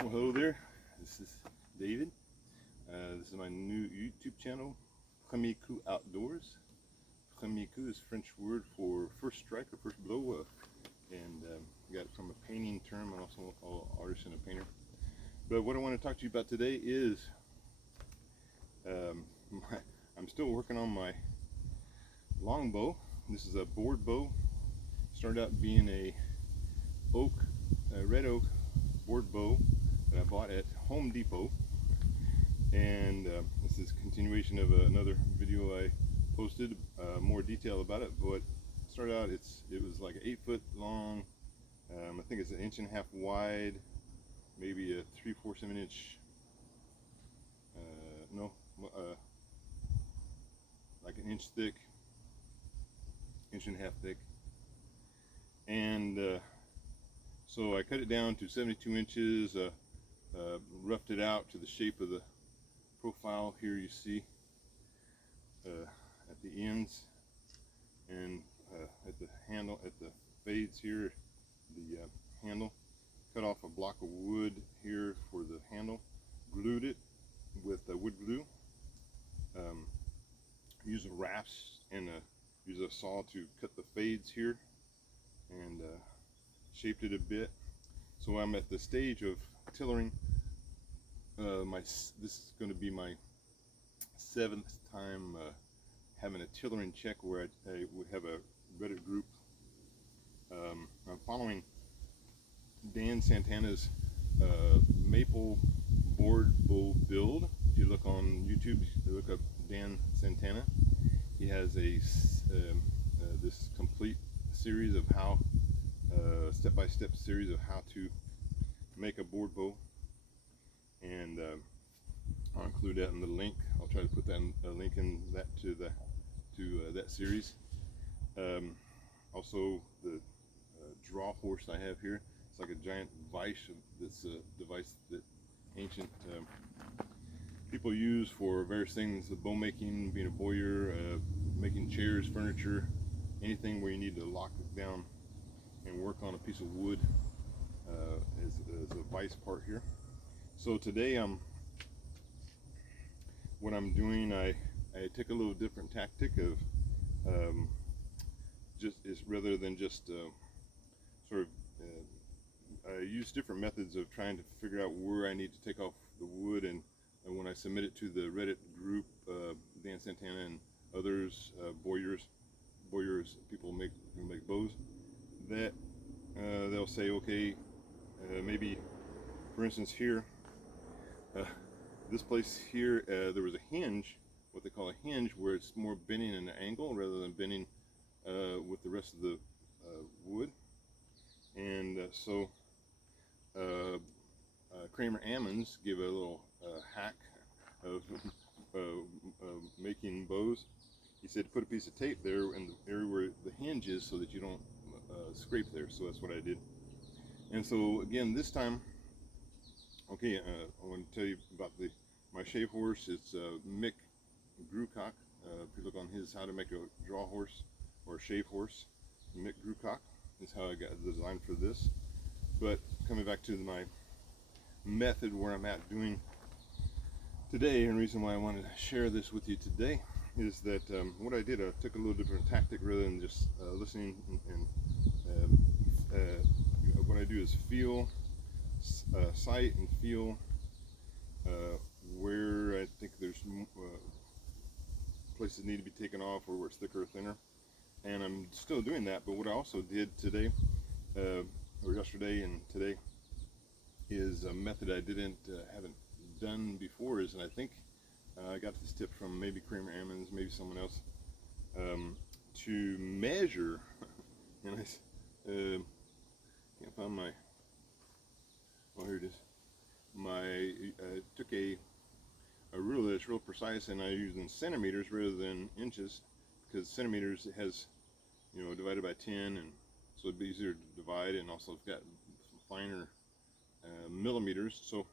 Well, hello there. This is David. This is my new YouTube channel, Premier Coup Outdoors. Premier Coup is French word for first strike or first blow, and I got it from a painting term. I'm also an artist and a painter. But what I want to talk to you about today is I'm still working on my longbow. This is a board bow. Started out being a red oak board bow that I bought at Home Depot, and this is a continuation of another video I posted, more detail about it. But started out, it was like 8 foot long. I think it's 1.5 inches wide, maybe a 3/4 of an inch. Like 1 inch thick, 1.5 inches thick, and so I cut it down to 72 inches. Roughed it out to the shape of the profile here you see at the ends, and at the handle, at the fades here, the handle. Cut off a block of wood here for the handle, glued it with wood glue, use a rasp and use a saw to cut the fades here, and shaped it a bit. So I'm at the stage of tillering. This is going to be my 7th time having a tillering check where I would have a Reddit group. I'm following Dan Santana's maple board bow build. If you look on YouTube, you look up Dan Santana. He has a this complete series of how step-by-step series of how to make a board bow, and I'll include that in the link. I'll try to put that in, a link in that to that series. Also, the draw horse I have here, it's like a giant vice. That's a device that ancient people use for various things: bow making, being a bowyer, making chairs, furniture, anything where you need to lock it down and work on a piece of wood. Is a vice part here. So today, what I'm doing, I take a little different tactic of rather than just sort of I use different methods of trying to figure out where I need to take off the wood, and when I submit it to the Reddit group, Dan Santana and others, bowyers, people who make bows, that they'll say, okay, maybe, for instance, here, this place here, there was a hinge, what they call a hinge, where it's more bending in an angle rather than bending with the rest of the wood. And so Kramer Ammons give a little hack of making bows. He said put a piece of tape there in the area where the hinge is so that you don't scrape there. So that's what I did. And so again, this time, okay, I want to tell you about my shave horse. It's Mick Grucock. If you look on his How to Make a Draw Horse or a Shave Horse, Mick Grucock is how I got the design for this. But coming back to my method, where I'm at doing today, and the reason why I wanted to share this with you today is that what I did, I took a little different tactic rather than just listening and what I do is feel, sight and feel where I think there's places need to be taken off, or where it's thicker or thinner, and I'm still doing that. But what I also did today, or yesterday and today, is a method I haven't done before. And I think I got this tip from maybe Kramer Ammons, maybe someone else, to measure. And I can't find my. Oh, here it is. I took a ruler that's real precise, and I use in centimeters rather than inches, because centimeters it has, divided by 10, and so it'd be easier to divide, and also it's got finer millimeters. So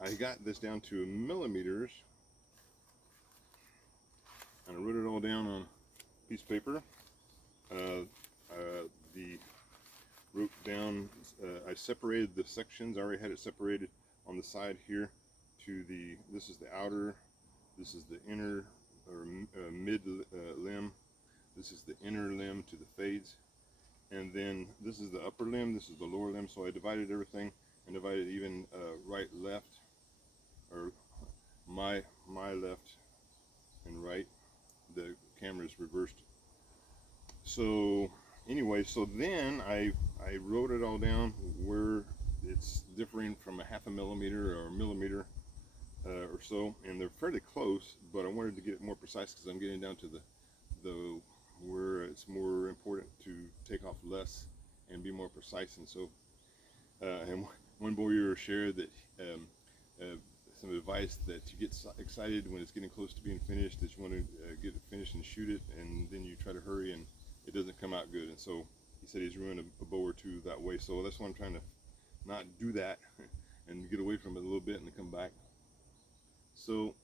I got this down to millimeters, and I wrote it all down on a piece of paper. Wrote down, I separated the sections. I already had it separated on the side here to the, this is the outer, this is the inner or mid limb, this is the inner limb to the fades, and then this is the upper limb, this is the lower limb. So I divided everything and divided even right, left, or my left and right. The camera is reversed. So anyway, so then I wrote it all down where it's differing from a half a millimeter or a millimeter or so, and they're fairly close, but I wanted to get it more precise because I'm getting down to the where it's more important to take off less and be more precise. And so and one bowyer shared that some advice that you get excited when it's getting close to being finished, that you want to get it finished and shoot it, and then you try to hurry and it doesn't come out good. And so he said he's ruined a bow or two that way. So that's why I'm trying to not do that and get away from it a little bit and come back. So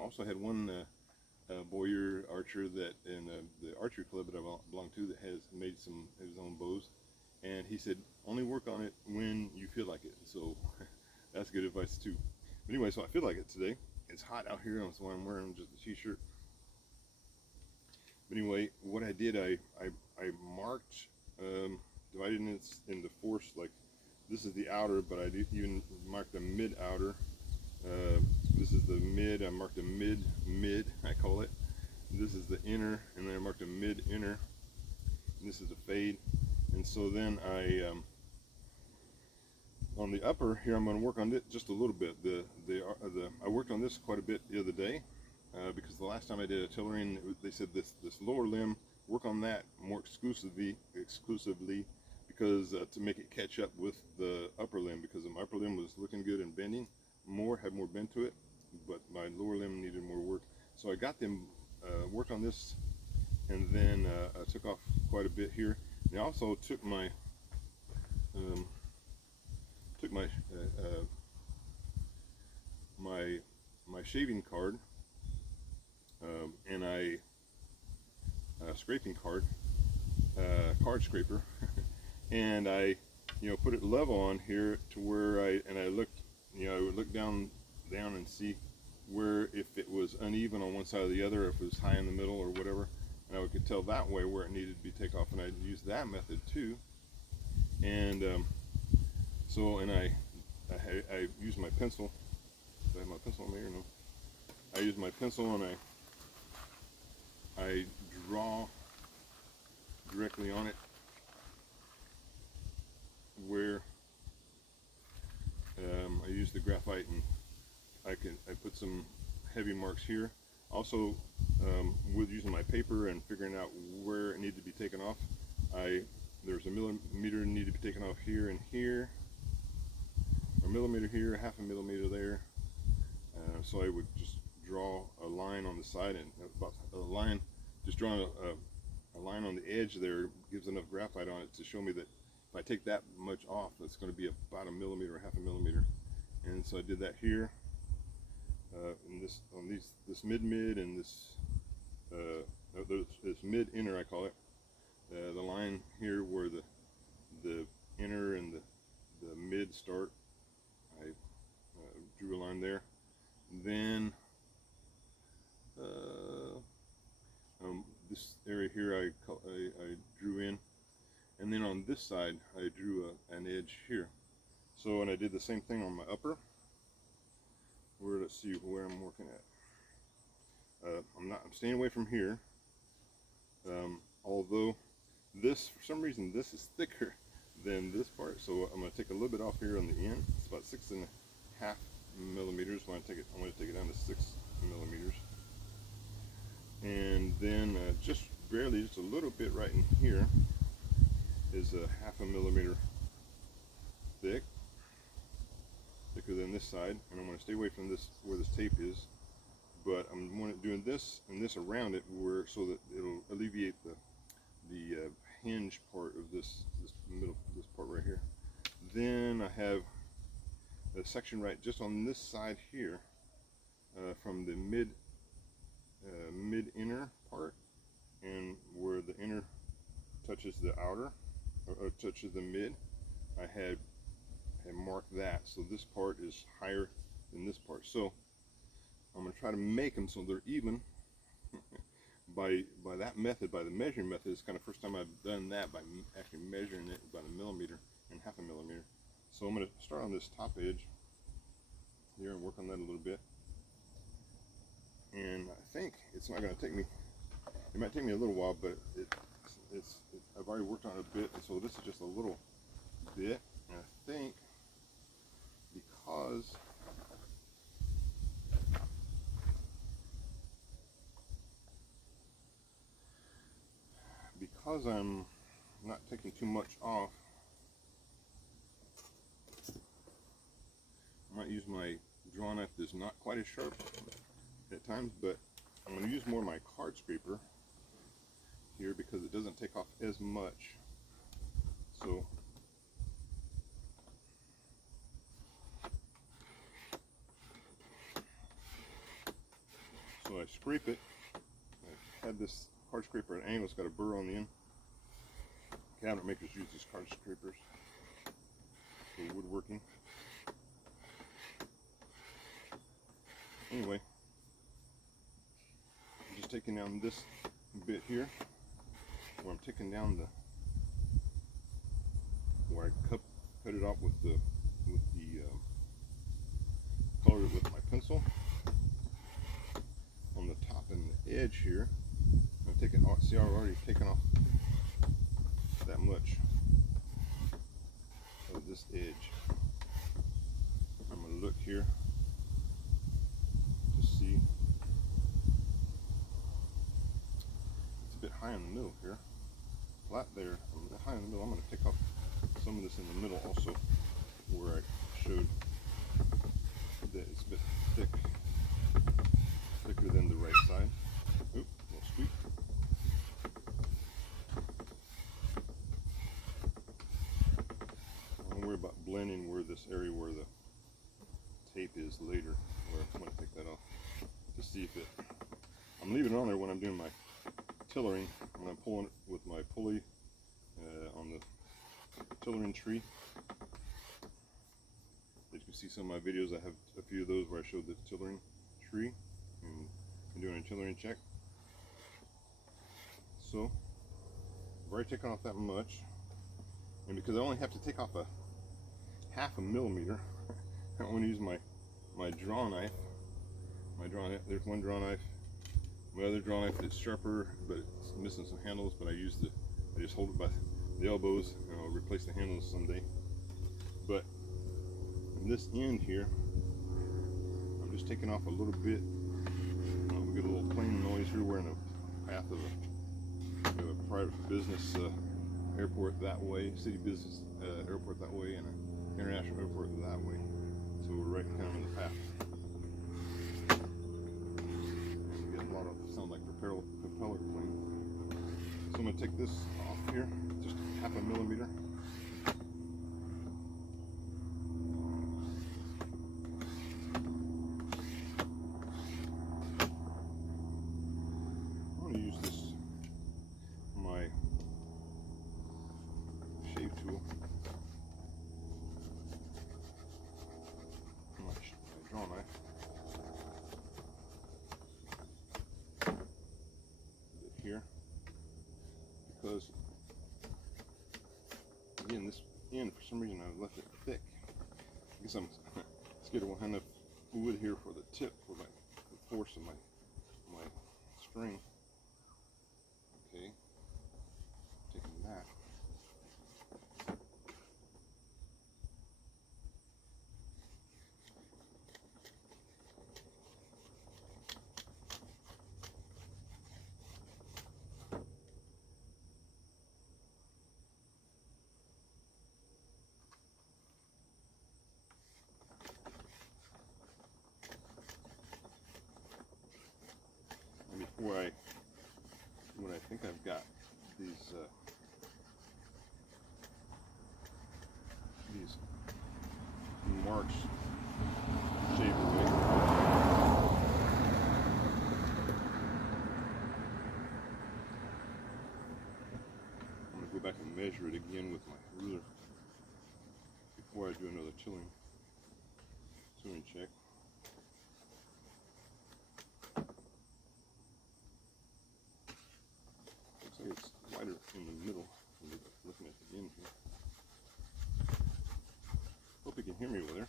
also had one bowyer archer that in the archery club that I belong to that has made some of his own bows, and he said only work on it when you feel like it. So that's good advice too. But anyway, so I feel like it today. It's hot out here, so I'm wearing just a t-shirt. But anyway, what I did, I marked, divided it into fours. Like this is the outer, but I did even mark the mid outer. This is the mid. I marked a mid, I call it. This is the inner, and then I marked a mid inner. And this is a fade. And so then on the upper here, I'm going to work on it just a little bit. I worked on this quite a bit the other day because the last time I did a tillering, they said this lower limb, work on that more exclusively because to make it catch up with the upper limb, because the upper limb was looking good and bending more, had more bend to it, but my lower limb needed more work. So I got them worked on this, and then I took off quite a bit here. And I also took my my shaving card and I scraping card scraper and I put it level on here to where I looked, I would look down and see where, if it was uneven on one side or the other, if it was high in the middle or whatever, and I could tell that way where it needed to be taken off, and I used that method too. And so, and I use my pencil. Do I have my pencil on there or no? I use my pencil and I draw directly on it where I use the graphite, and I put some heavy marks here. Also, with using my paper and figuring out where it needed to be taken off, there's a millimeter needed to be taken off here and here, a millimeter here, half a millimeter there. So I would just draw a line on the side, and about a line, just drawing a line on the edge there gives enough graphite on it to show me that if I take that much off, it's going to be about a millimeter or half a millimeter. And so I did that here, and this mid and this mid inner, I call it. The line here where the inner and the mid start, I drew a line there. Then this area here I drew in, and then on this side I drew an edge here. So, and I did the same thing on my upper. Let's see where I'm working at. I'm staying away from here. Although this, for some reason, this is thicker than this part, so I'm going to take a little bit off here on the end. It's about 6.5 millimeters. I'm going to take it down to 6 millimeters, and then just barely, just a little bit right in here is a half a millimeter thick, thicker than this side, and I'm going to stay away from this where this tape is. But I'm doing this and this around it, so that it'll alleviate the hinge part of this part right here. Then I have a section right just on this side here, from the mid inner part, and where the inner touches the outer or touches the mid, I had and mark that. So this part is higher than this part. So I'm going to try to make them so they're even by that method, by the measuring method. It's kind of first time I've done that by actually measuring it about 1 millimeter and 1/2 millimeter. So I'm going to start on this top edge here and work on that a little bit. And I think it's not going to take me, it might take me a little while, but I've already worked on it a bit, so this is just a little bit. And I think because I'm not taking too much off, I might use my draw knife that's not quite as sharp at times, but I'm going to use more of my card scraper here because it doesn't take off as much. So I scrape it. I had this card scraper at an angle. It's got a burr on the end. Cabinet makers use these card scrapers for woodworking. Anyway, I'm just taking down this bit here, where I'm taking down where I cut it off with the colored it with my pencil. On the top and the edge here, I'm taking off. See, I've already taken off that much of this edge. I'm going to look here to see. It's a bit high in the middle here, flat there, high in the middle. I'm going to take off some of this in the middle also, where I showed that it's a bit thicker than the right side. Oop, a little squeak. Don't worry about blending where this area where the tape is later, where I'm going to take that off to see if it. I'm leaving it on there when I'm doing my tillering, when I'm pulling it with my pulley on the tillering tree. As you can see some of my videos, I have a few of those where I showed the tillering tree and I'm doing a tillering check. So I've already taken off that much, and because I only have to take off a 1/2 millimeter, I want to use my draw knife. There's one draw knife. My other draw knife is sharper, but it's missing some handles. But I just hold it by the elbows, and I'll replace the handles someday. But on this end here, I'm just taking off a little bit. We get a little plane noise here. We're in a path of a private business airport that way, city business airport that way, and an international airport that way. So we're right kind of in the path. We get a lot of sound like propeller plane. So I'm going to take this off here, just 1/2 millimeter. Here, because again, this end for some reason I left it thick. I guess I'm scared we'll have enough wood here for the tip for the force of my string. Okay, taking that. When I think I've got these marks shaved away. I'm going to go back and measure it again with my ruler before I do another tillering check. Looks like it's wider in the middle. Looking at the end here. Hope you can hear me over there.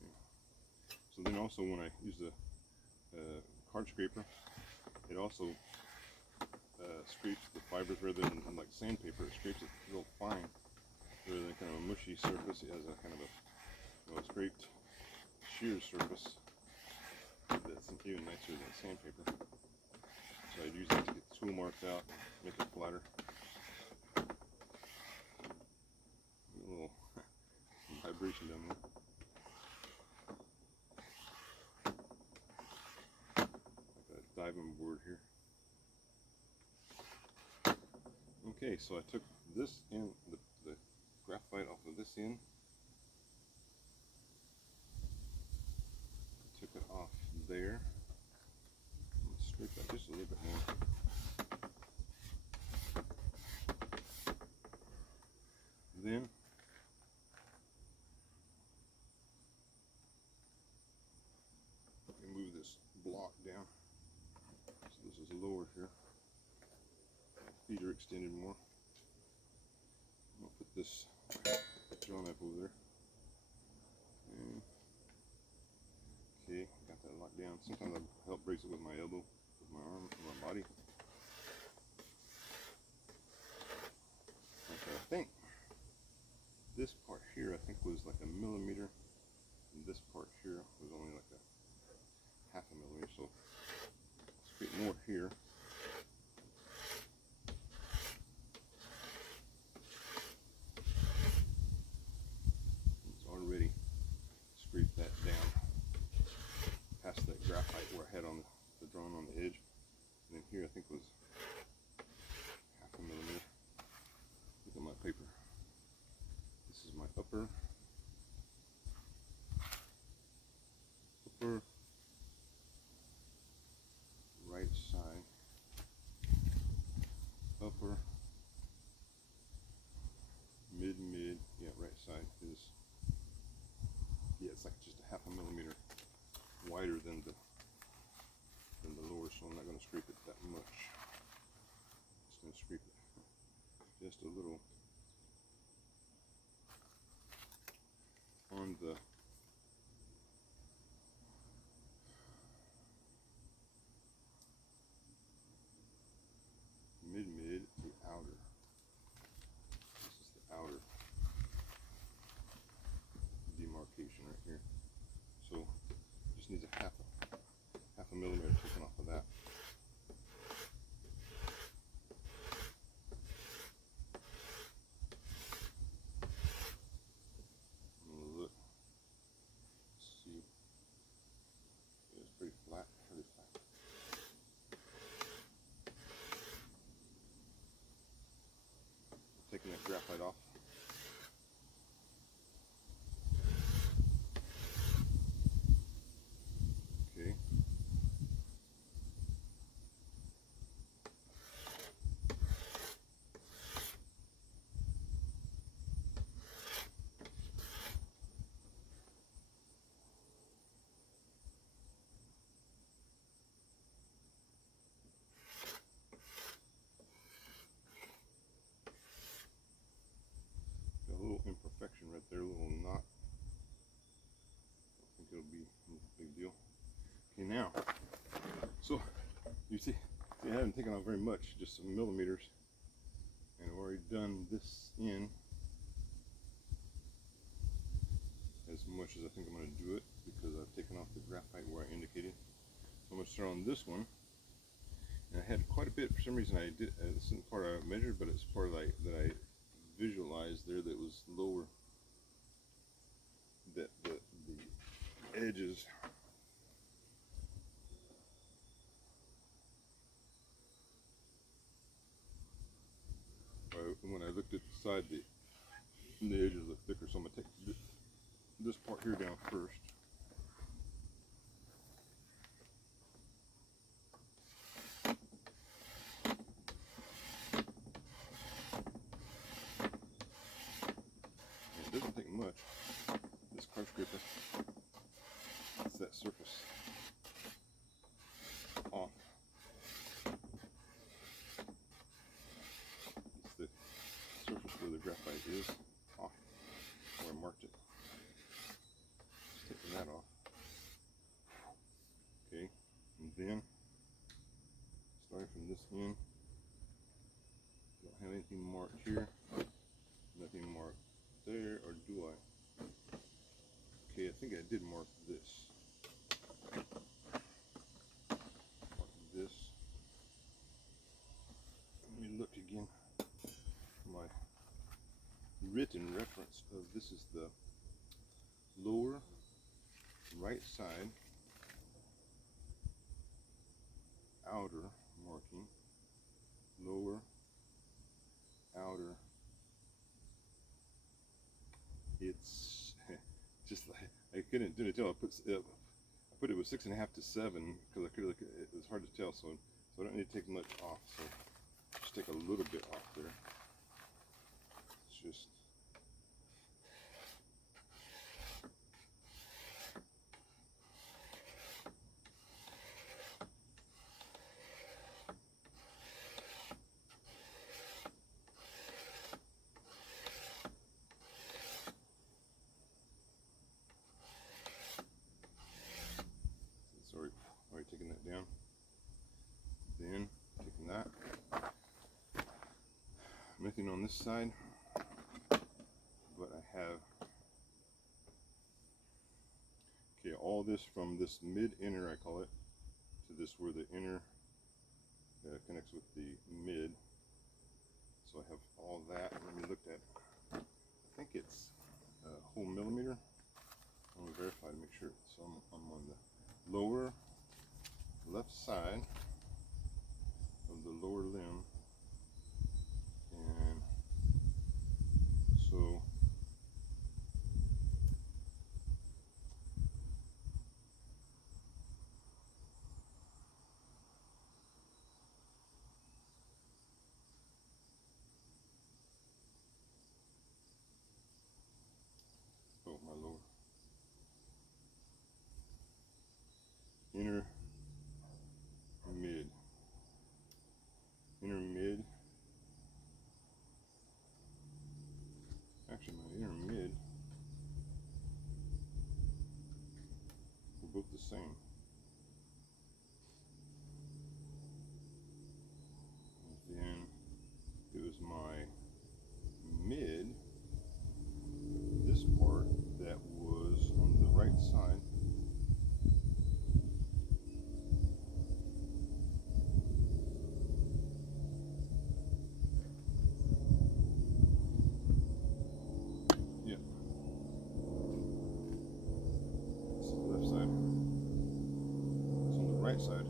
Yeah. So then also when I use the card scraper, it also scrapes the fibers rather than like sandpaper. It scrapes it real fine rather than kind of a mushy surface. It has a kind of a scraped shear surface that's even nicer than sandpaper. So I'd use that to get the tool marks out, make it flatter. A little vibration down there. Like a diving board here. Okay, so I took this end, the graphite off of this end. Took it off there. I'm going to scrape that just a little bit more. Then move this block down. So this is lower here. Feet are extended more. I'll put this jaw knife over there. And okay, got that locked down. Sometimes I help brace it with my elbow, with my arm, with my body. Okay, I think this part here, I think was like a millimeter. And this part here was only like a half a millimeter. So let's create more here. It's already scraped that down past that graphite where I had on the drawn on the edge. And then here I think was half a millimeter. Look at my paper. This is my upper right side, upper mid, yeah, right side is, yeah, it's like just a half a millimeter wider than the lower, so I'm not going to scrape it that much. Just going to scrape it just a little on the mid, the outer. This is the outer demarcation right here. So just needs a half a millimeter taken off of that. Look, see, it's pretty flat, really flat. Taking that graphite off. Okay. Got a little imperfection right there, a little knot. I think it'll be a big deal. Okay, now, so you see, I haven't taken off very much, just some millimeters, and I've already done this in as much as I think I'm going to do it, because I've taken off the graphite where I indicated. So I'm going to start on this one, and I had quite a bit, for some reason I did, this isn't part I measured, but it's part that I visualized there that was lower, that the edges when I looked at the side, the edges look thicker, so I'm going to take this part here down first. is off where I marked it. Just taking that off. Okay, and then starting from this end, don't have anything marked here, nothing marked there, or do I? Okay, I think I did mark this. Mark this. Let me look again. My written reference of this is the lower right side outer marking, lower outer. It's just like I couldn't tell. I put it with 6.5 to 7 because I could look. It was hard to tell, so I don't need to take much off. So just take a little bit off there. It's just. Sorry, taking that down. Then taking that. Nothing on this side, but I have. Okay, all this from this mid inner, I call it, to this where the inner connects with the mid. So I have all that. Let me look at. I think it's a whole millimeter. I'm going to verify to make sure. So I'm on the lower left side of the lower limb, and so my lower inner mid, actually my inner mid were both the same. And then it was my mid, this part that was on the right side. Side.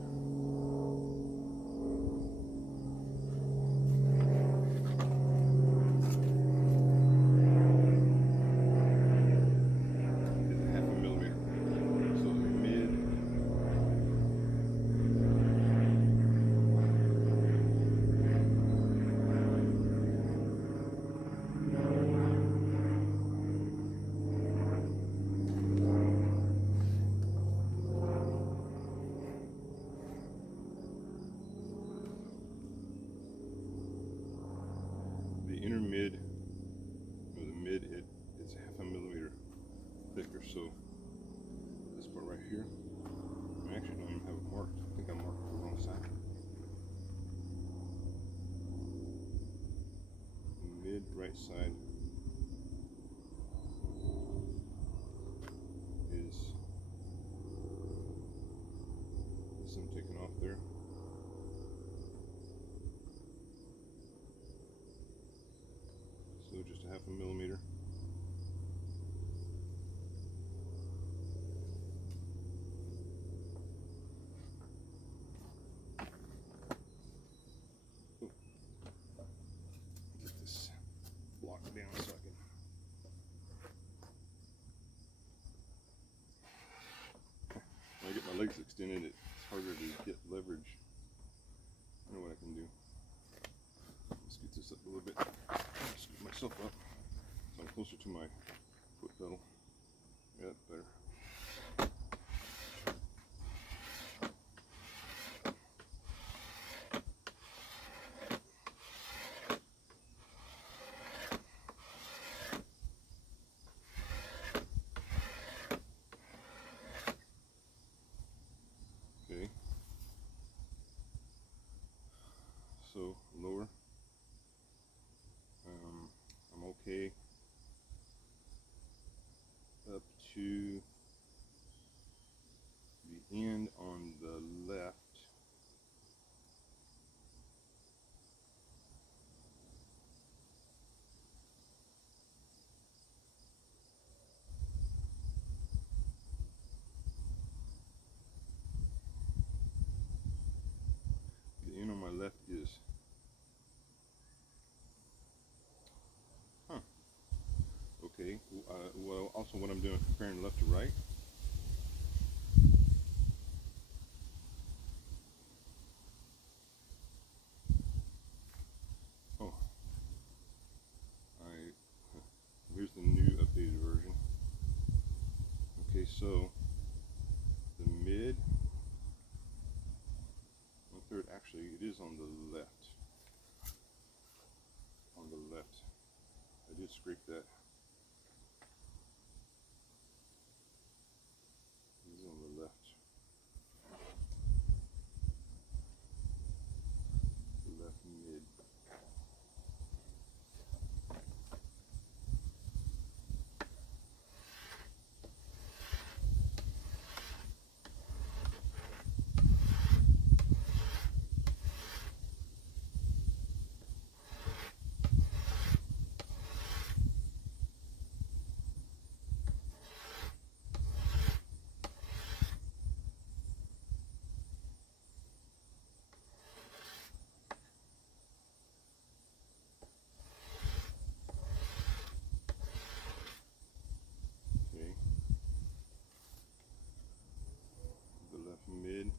Inner mid, or the mid, it's 0.5 millimeter thicker. So this part right here, I actually don't even have it marked. I think I marked the wrong side. Mid right side is some taken off there. So just 0.5 millimeter. Get this block down so I can. When I get my legs extended, it's harder to get leverage. I know what I can do. Scoot this up a little bit. Scoot myself up so I'm closer to my foot pedal. Yeah, that's better. also lower. I'm okay up to the end on the left. The end on my left is, okay. Well, also what I'm doing, comparing left to right. Oh, here's the new updated version. Okay, so the mid, 1/3, actually it is on the left. On the left. I did scrape that. This is on the left. The left mid. Okay. The left mid.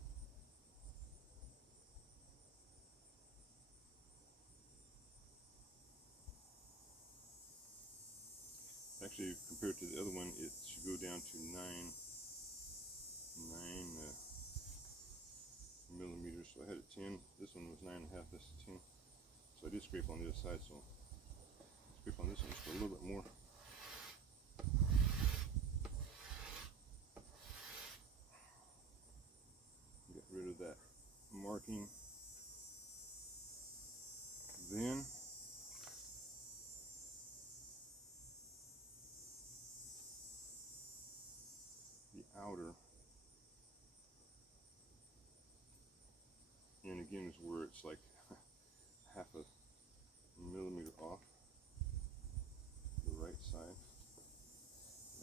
Actually, compared to the other one, it should go down to 9 millimeters. So I had a 10. This one was 9.5. This is 10. So I did scrape on the other side. So scrape on this one just a little bit more. Get rid of that marking. Then the outer, and again is where it's like half a millimeter off the right side.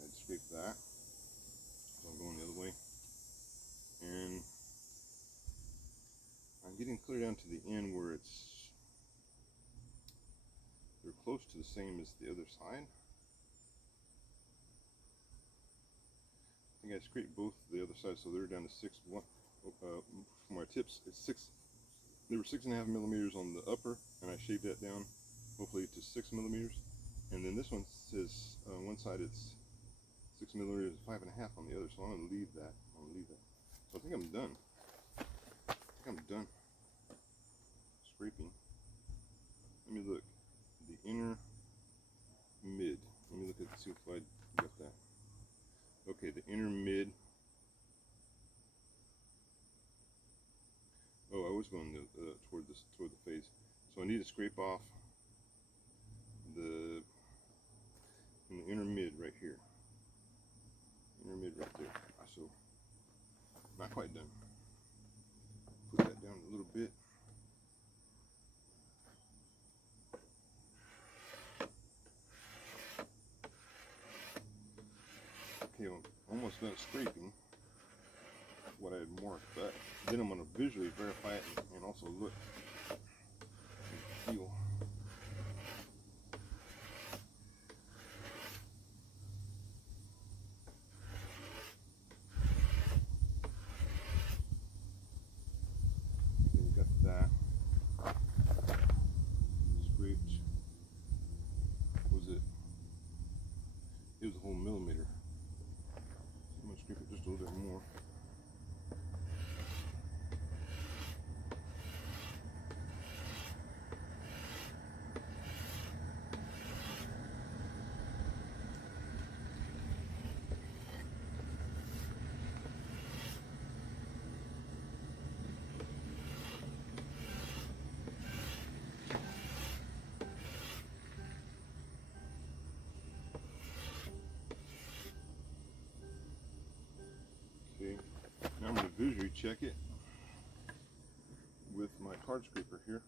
I'd scrape that, so I'm going the other way, and I'm getting clear down to the end where they're close to the same as the other side. I think I scraped both the other side, so they're down to 6. For my tips, it's 6. They were 6.5 millimeters on the upper, and I shaved that down, hopefully to 6 millimeters. And then this one says one side it's 6 millimeters, 5.5 on the other. So I'm gonna leave that. So I think I'm done. Scraping. Let me look. The inner mid. Let me look at see if I got that. Okay, the inner mid. Oh, I was going toward the face. So I need to scrape off the inner mid right here. Inner mid right there. So not quite done. Put that down a little bit. Okay, I'm almost done scraping what I had marked, but then I'm going to visually verify it and also look and feel. Okay, got that scraped. Was it? It was a whole millimeter. I'm going to scrape it just a little bit more. check it with my card scraper here.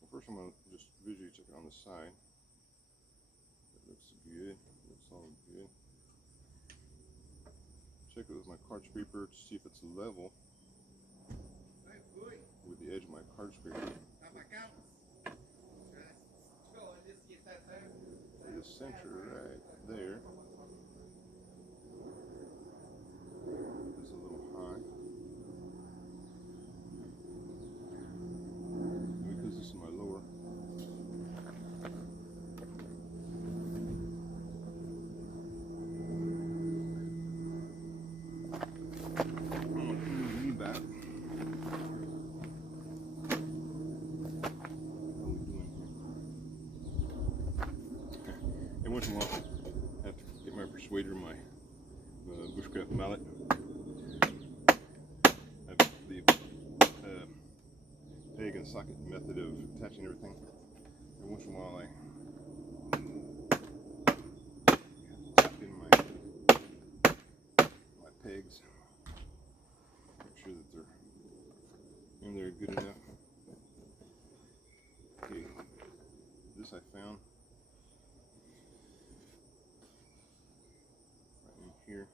Well, first I'm going to just visually check it on the side. That looks good. Looks all good. Check it with my card scraper to see if it's level with the edge of my card scraper. The center right there is a little high. Because this is my lower. I'm going to move me back. And once in a while, I have to get my persuader, my bushcraft mallet. I have the peg and socket method of attaching everything. And once in a while, I tap in my pegs, make sure that they're in there good enough. Okay, this I found right in here.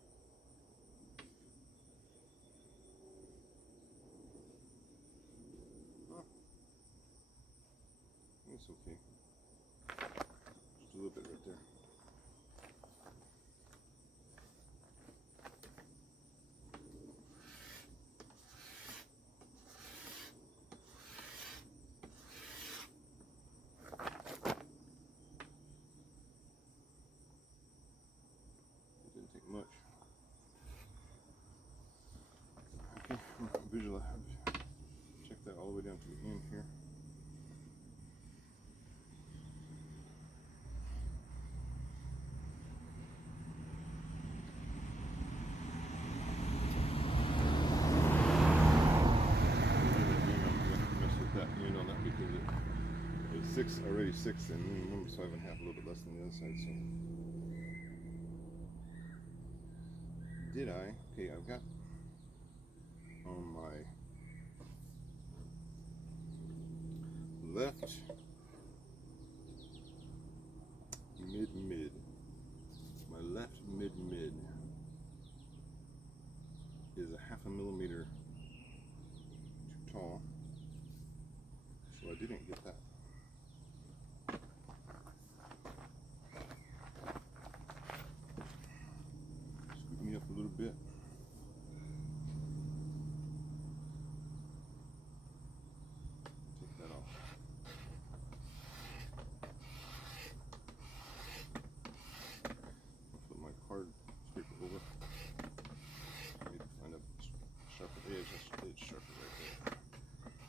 It's okay. Just a little bit right there. It didn't take much. Okay, visual. Check that all the way down to the end here. Already 6 and then 5.5, a little bit less than the other side. So did I? Okay, I've got on my left mid. My left mid is a 0.5 millimeter too tall, so I didn't get that. Up a little bit. Take that off. I'll put my card scraper over. I need to find a sharper edge. That's the edge sharper right there.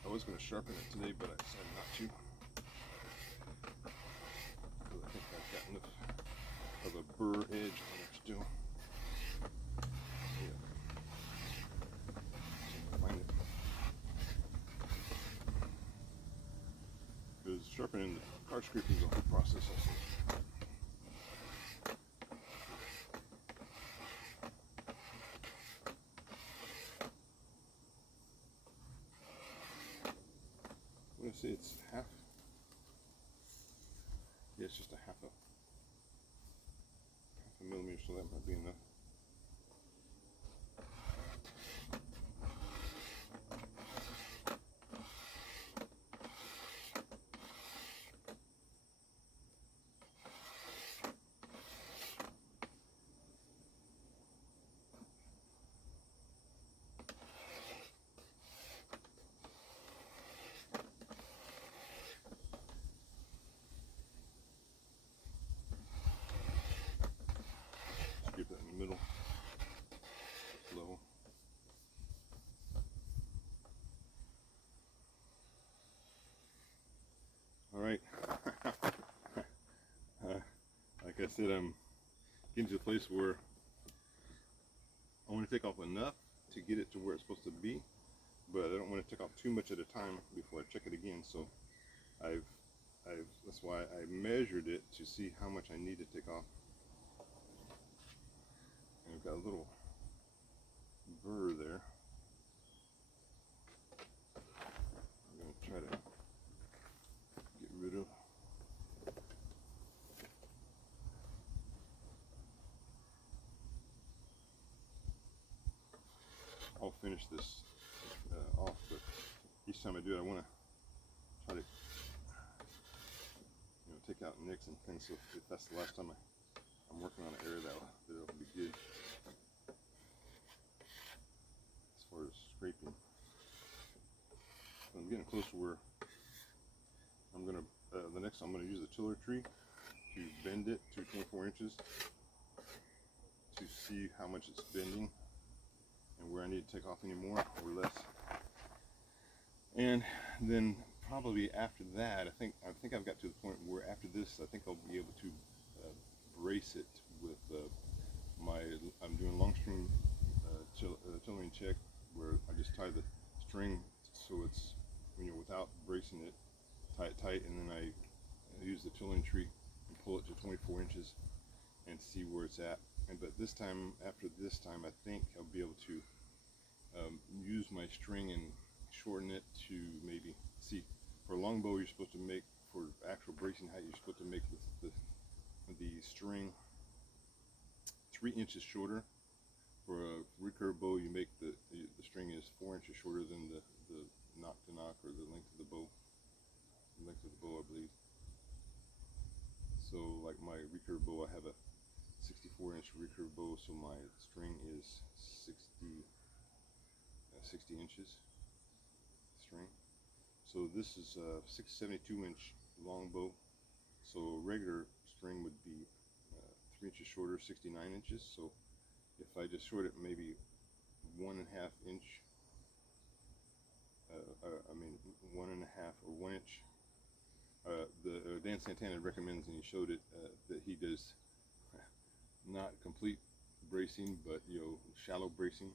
I was going to sharpen it today, but I decided not to. Because I think I've got enough of a burr edge on it still. Because sharpening the card scraper is a whole process also. I'm going to say it's half. Yeah, it's just a half a millimeter, so that might be enough. Scrape that in the middle, level. All right. Like I said, I'm getting to the place where I want to take off enough to get it to where it's supposed to be, but I don't want to take off too much at a time before I check it again. So that's why I measured it to see how much I need to take off. And I've got a little burr there. I'll finish this off, but each time I do it, I want to try to take out nicks and things. So if that's the last time I'm working on an area, that'll be good as far as scraping. So I'm getting close to where I'm gonna I'm gonna use the tiller tree to bend it to 24 inches to see how much it's bending and where I need to take off any more or less. And then probably after that, I think I've got to the point where after this, I think I'll be able to brace it with I'm doing long string tillering check, where I just tie the string so it's, without bracing it, tie it tight, and then I use the tillering tree and pull it to 24 inches and see where it's at. But this time, after this time, I think I'll be able to use my string and shorten it to maybe, see, for a longbow you're supposed to make, for actual bracing height, you're supposed to make the string 3 inches shorter. For a recurve bow, you make the string is 4 inches shorter than the knock to knock, or the length of the bow. The length of the bow, I believe. So like my recurve bow, I have a 64-inch recurve bow, so my string is 60 inches string. So this is a 672-inch longbow. So regular string would be 3 inches shorter, 69 inches. So if I just short it maybe 1.5 inch, 1.5 or 1 inch. Dan Santana recommends, and he showed it, that he does not complete bracing, but shallow bracing.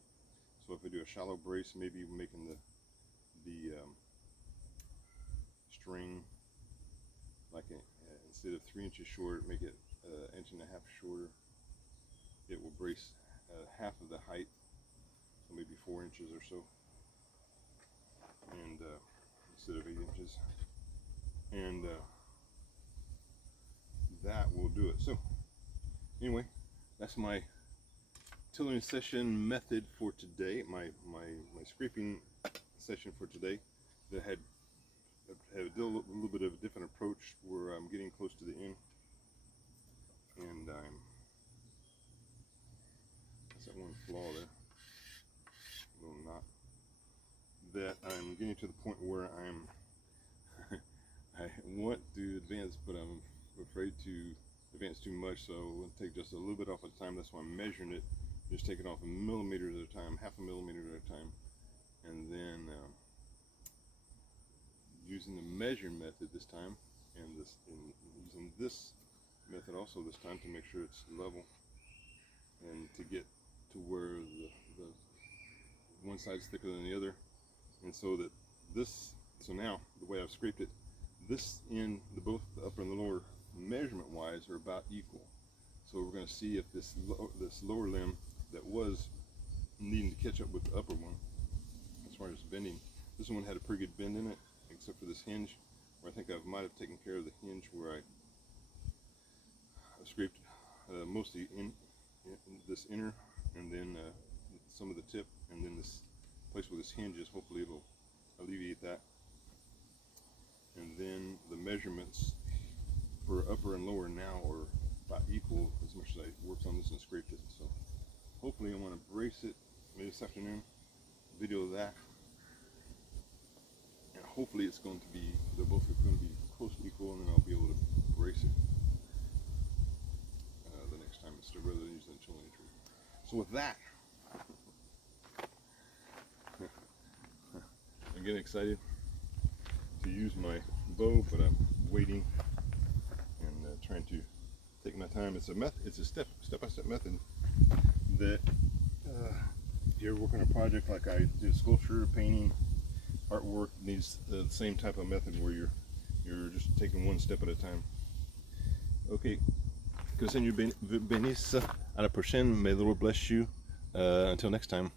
So if I do a shallow brace, maybe making the string like instead of 3 inches short, make it 1.5 inches shorter. It will brace half of the height, so maybe 4 inches or so, and instead of 8 inches, and that will do it. So anyway, that's my tillering session method for today, my scraping session for today, that had a little bit of a different approach, where I'm getting close to the end, and that's that one flaw there, a little knot, that I'm getting to the point where I want to advance, but I'm afraid to advance too much, so I'm going to take just a little bit off at a time. That's why I'm measuring it, just taking off a millimeter at a time, half a millimeter at a time, and then using the measure method this time, and using this method also this time, to make sure it's level, and to get to where the one side's thicker than the other, and so that so now the way I've scraped it, this end, both the upper and the lower, measurement wise, are about equal. So we're going to see if this lower limb that was needing to catch up with the upper one as far as bending, this one had a pretty good bend in it, except for this hinge, where I think I might have taken care of the hinge, where I scraped mostly in this inner, and then some of the tip, and then this place where this hinge is. Hopefully it'll alleviate that. And then the measurements for upper and lower now are about equal, as much as I worked on this and scraped it. So hopefully I want to brace it maybe this afternoon, video of that, and hopefully it's going to be, they're both going to be close to equal, and then I'll be able to brace it the next time, instead, rather than using the tillering tree. So with that, I'm getting excited to use my bow, but I'm waiting and trying to take my time. It's a step-by-step method that if you're working on a project like I do, sculpture, painting, artwork, needs the same type of method, where you're just taking one step at a time. Okay, que le Seigneur bénisse. À la prochaine. May the Lord bless you. Until next time.